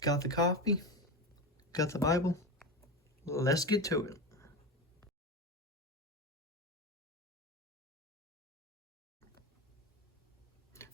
Got the coffee? Got the Bible? Let's get to it.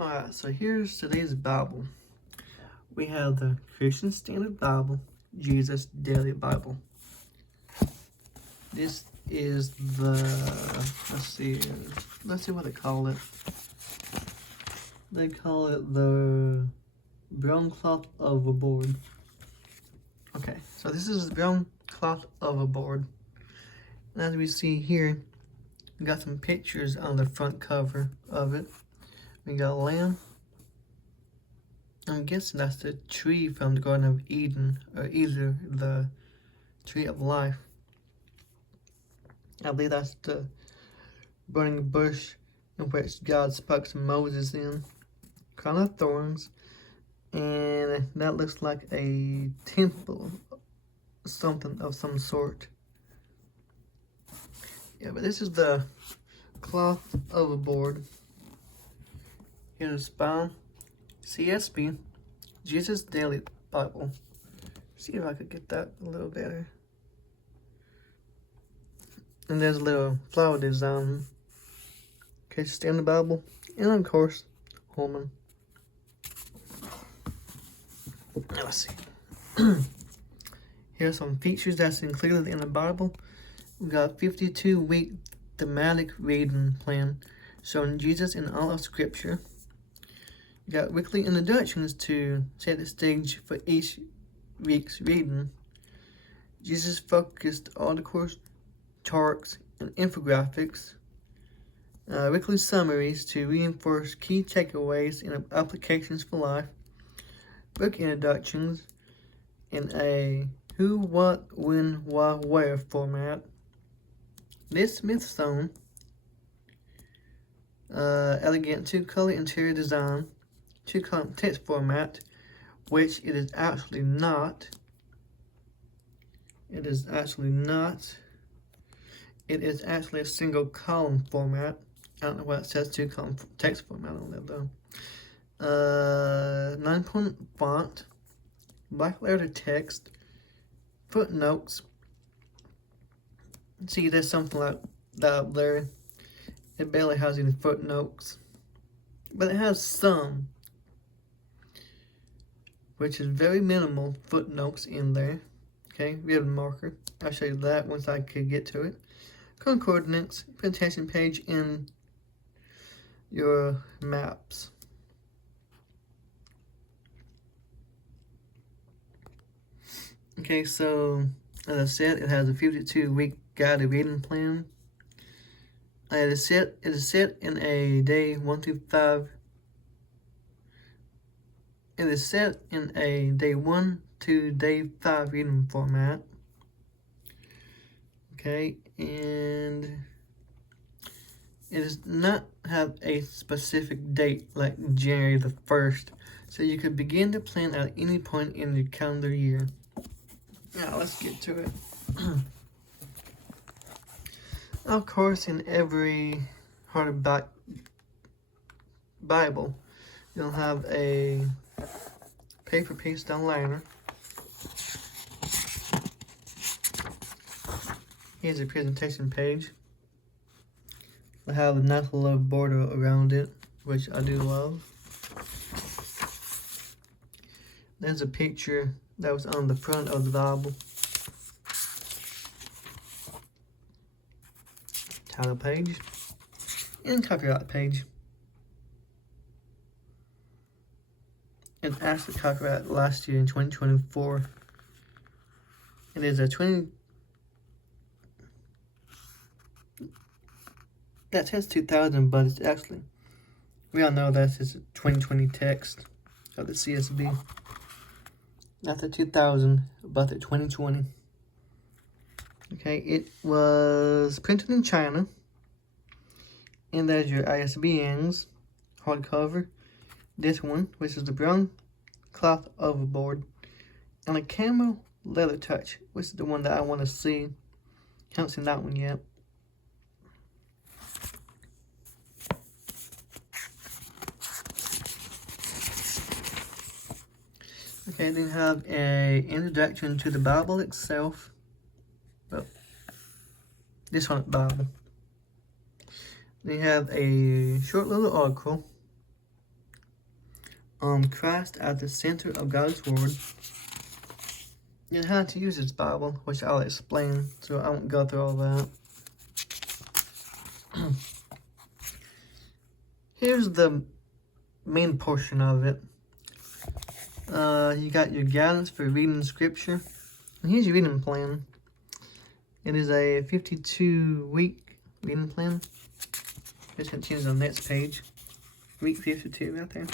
Alright, so here's today's Bible. We have the Christian Standard Bible, Jesus Daily Bible. This is the, let's see what they call it. They call it the brown cloth overboard. Okay, so this is the brown cloth overboard. And as we see here, we got some pictures on the front cover of it. We got a lamb. I'm guessing that's the tree from the Garden of Eden, or either the tree of life. I believe that's the burning bush in which God spoke to Moses in. Crown of thorns. And that looks like a temple, something of some sort. Yeah, but this is the cloth overboard. Here's the spine. CSB, Jesus Daily Bible. See if I could get that a little better. And there's a little flower design. Okay, Standard Bible. And of course, Holman. Let's see. Here's some features that's included in the Bible. We got 52-week thematic reading plan showing Jesus in all of Scripture. We got weekly introductions to set the stage for each week's reading. Jesus focused articles, charts, and infographics. Weekly summaries to reinforce key takeaways and applications for life. Book introductions in a who, what, when, why, where format. This Smithsonian elegant two-color interior design, two-column text format, which it is actually not. It is actually a single column format. I don't know why it says two-column text format on that though. 9-point font, black letter text, footnotes. See, there's something like that up there. It barely has any footnotes, but it has some, which is very minimal footnotes in there. Okay, ribbon marker. I'll show you that once I could get to it. Concordance, presentation page in your maps. Okay, so as I said, it has a 52-week guided reading plan. It is set in a day 1 through 5. It is set in a day 1 to day 5 reading format. Okay, and it does not have a specific date like January the 1st, so you could begin to plan at any point in the calendar year. Now let's get to it. Of course, in every hardback Bible, you'll have a paper paste down liner. Here's a presentation page. I have a nice little border around it, which I do love. There's a picture that was on the front of the Bible. Title page. And copyright page. It actually copyright last year in 2024. It is a that says 2000, but it's actually, we all know that's just 2020 text of the CSB. Not the 2000, but the 2020. Okay, it was printed in China. And there's your ISBNs, hardcover. This one, which is the brown cloth overboard. And a camel leather touch, which is the one that I want to see. Haven't seen that one yet. Okay, then you have a introduction to the Bible itself. Well, this one, Bible. Then you have a short little article on Christ at the center of God's Word. And how to use this Bible, which I'll explain, so I won't go through all that. Here's the main portion of it. You got your guidance for reading scripture. And here's your reading plan. It is a 52-week reading plan. Just continue on the next page. Week 52 right there.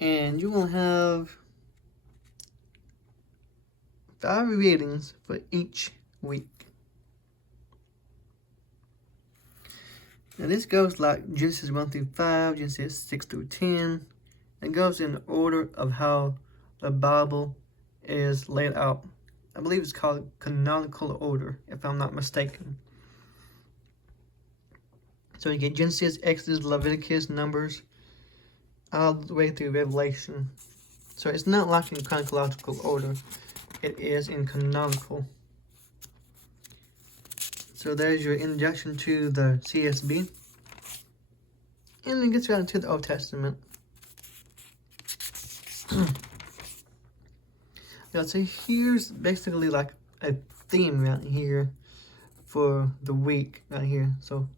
And you will have 5 readings for each week. Now this goes like Genesis 1 through 5, Genesis 6 through 10. It goes in order of how the Bible is laid out. I believe it's called canonical order, if I'm not mistaken. So you get Genesis, Exodus, Leviticus, Numbers, all the way through Revelation. So it's not like in chronological order. It is in canonical. So there's your introduction to the CSB. And it gets right into the Old Testament. Yeah, so here's basically like a theme right here for the week right here. So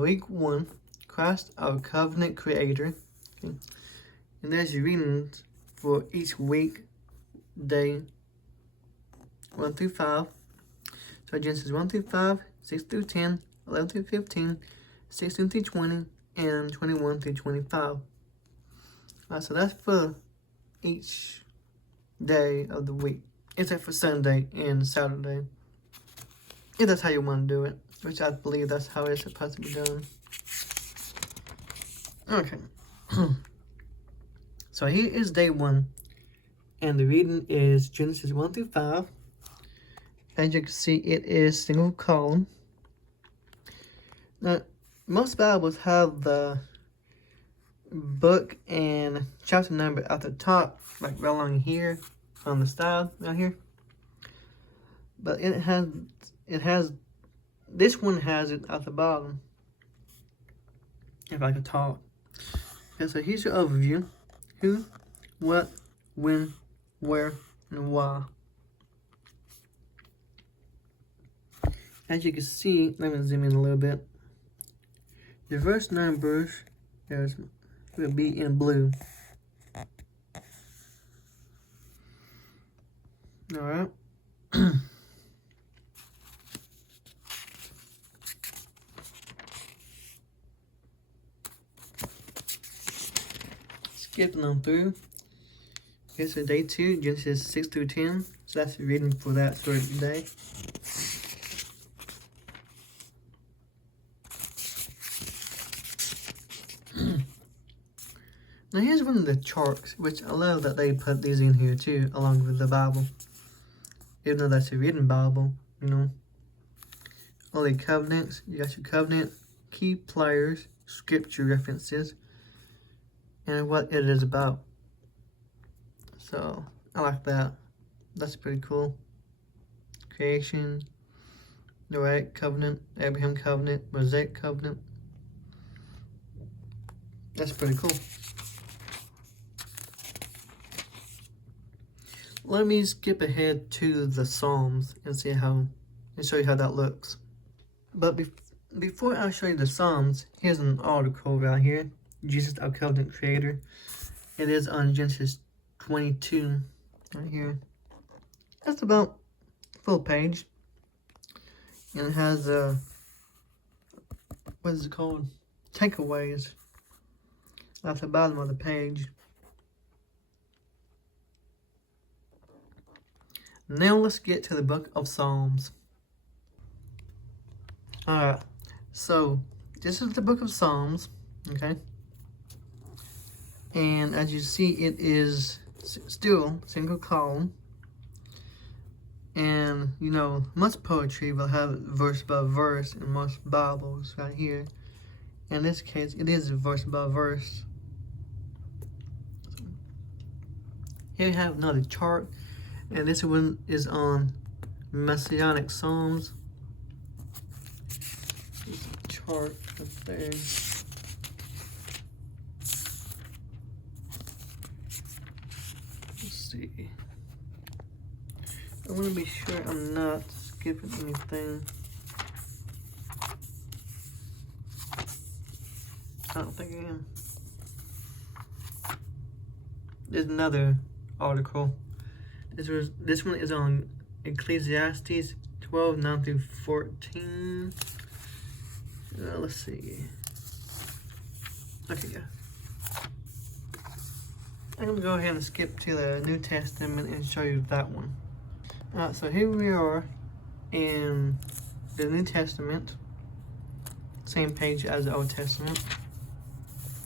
week 1, Christ, our covenant creator. Okay. And there's your readings for each week, day 1 through 5. So Genesis 1 through 5, 6 through 10, 11 through 15, 16 through 20, and 21 through 25. So that's for each day of the week, except for Sunday and Saturday. If that's how you want to do it, which I believe that's how it's supposed to be done. Okay. So here is day 1. And the reading is Genesis 1 through 5. As you can see, it is single column. Now, most Bibles have the book and chapter number at the top, like right along here on the side right here. But it has this one has it at the bottom. If I could talk. Okay, so here's your overview: who, what, when, where, and why. As you can see, let me zoom in a little bit. The verse numbers will be in blue. Alright. Skipping on through. Okay, so day 2, Genesis 6 through 10. So that's the reading for that sort of day. Now here's one of the charts, which I love that they put these in here too, along with the Bible. Even though that's a written Bible, you know. All the covenants, you got your covenant, key players, scripture references, and what it is about. So, I like that. That's pretty cool. Creation, Noahic covenant, Abraham covenant, Mosaic covenant. That's pretty cool. Let me skip ahead to the Psalms and show you how that looks. But before I show you the Psalms, here's an article right here. Jesus, our covenant creator. It is on Genesis 22 right here. That's about full page. And it has what is it called? Takeaways at the bottom of the page. Now let's get to the book of Psalms. Alright, so this is the book of Psalms, okay? And as you see, it is still single column. And, you know, most poetry will have verse by verse in most Bibles right here. In this case, it is verse by verse. Here we have another chart, and this one is on Messianic Psalms. There's a chart up there. Let's see. I want to be sure I'm not skipping anything. I don't think I am. There's another article. This one is on Ecclesiastes 12, 9 through 14. Let's see. Okay, yeah. I'm going to go ahead and skip to the New Testament and show you that one. Alright, so here we are in the New Testament. Same page as the Old Testament.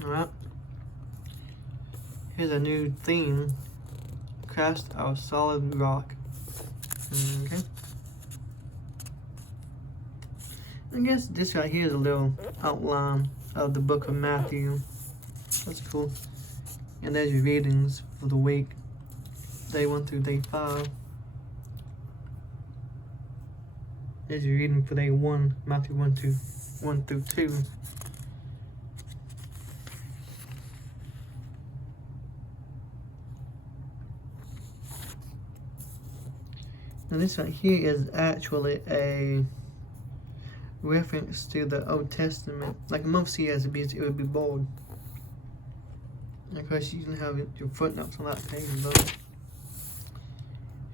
Alright. Here's a new theme. Christ, our solid rock. Okay. I guess this right here is a little outline of the book of Matthew. That's cool. And there's your readings for the week. Day 1 through day 5. There's your reading for day 1, Matthew 1 through 2. Now this right here is actually a reference to the Old Testament. Like most CSBs, it would be bold. Of course, you can have your footnotes on that page though.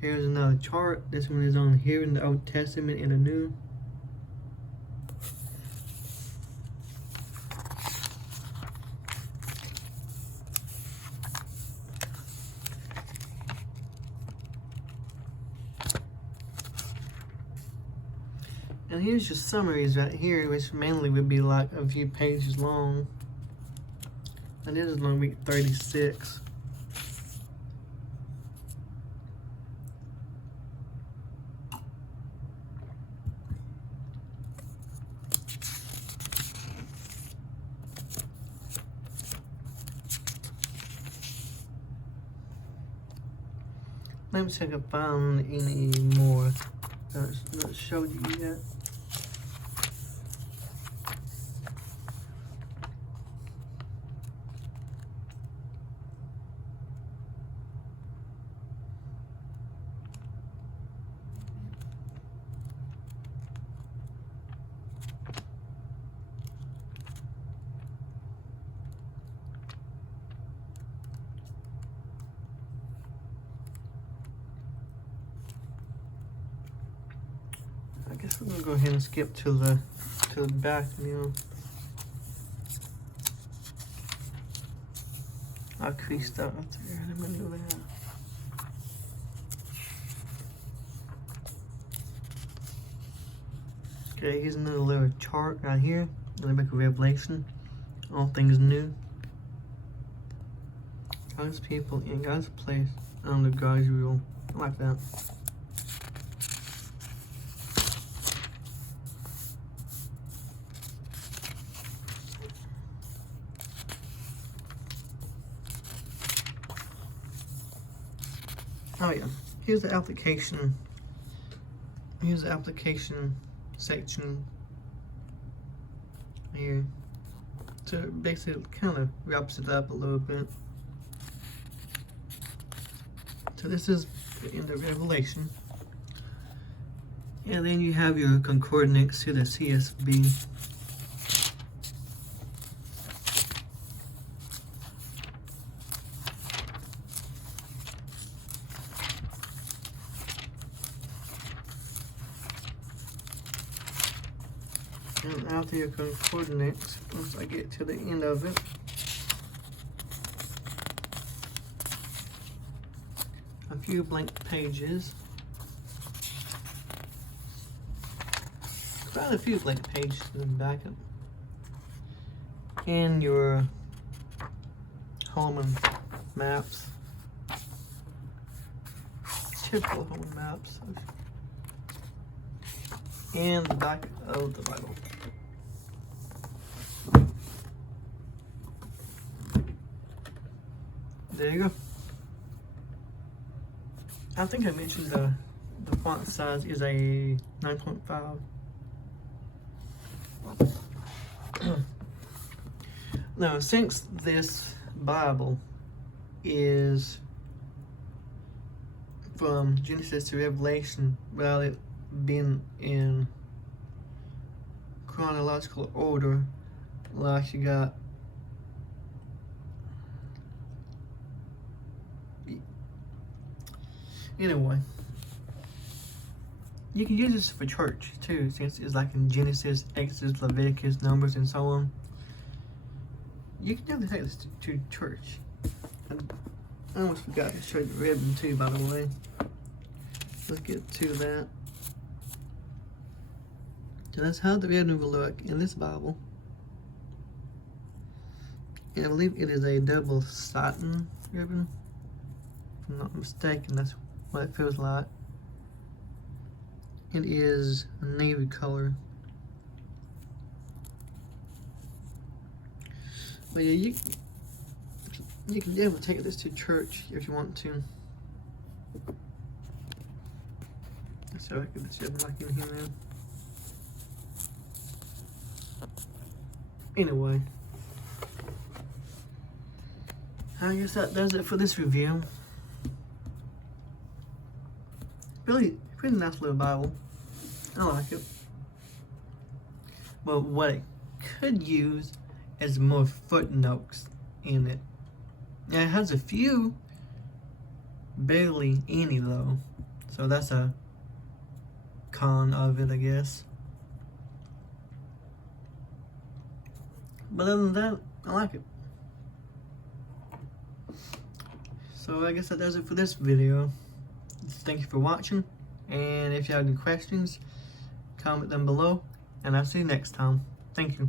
Here's another chart. This one is on here in the Old Testament and the New. And here's your summaries right here, which mainly would be like a few pages long. And this is on week 36. Let me see if I can find any more that's not showed you yet. I guess we're gonna go ahead and skip to the back now. I'll crease that up there. I'm gonna do that. Okay, here's another little chart right here. In the book of Revelation. All things new. God's people in God's place under God's rule. I like that. Oh yeah, here's the application. Here's the application section here. So basically it kind of wraps it up a little bit. So this is the end of Revelation. And then you have your concordance to the CSB. And after your concordance, once I get to the end of it, a few blank pages. Quite a few blank pages in the back of, and your Holman maps. Typical Holman maps. And the back of the Bible. There you go. I think I mentioned the font size is a 9.5. Now, since this Bible is from Genesis to Revelation without it being in chronological order, like you got anyway, you can use this for church too, since it's like in Genesis, Exodus, Leviticus, Numbers, and so on. You can definitely take this to church. I almost forgot to show you the ribbon too, by the way. Let's get to that. So that's how the ribbon will look in this Bible. And I believe it is a double satin ribbon. If I'm not mistaken, that's what it feels like. It is a navy color. But yeah, you can definitely take this to church if you want to. So I can shove like in here now. Anyway, I guess that does it for this review. Really, pretty nice little Bible. I like it. But what it could use is more footnotes in it. Yeah, it has a few, barely any though. So that's a con of it, I guess. But other than that, I like it. So I guess that does it for this video. Thank you for watching. And if you have any questions, comment them below. And I'll see you next time. Thank you.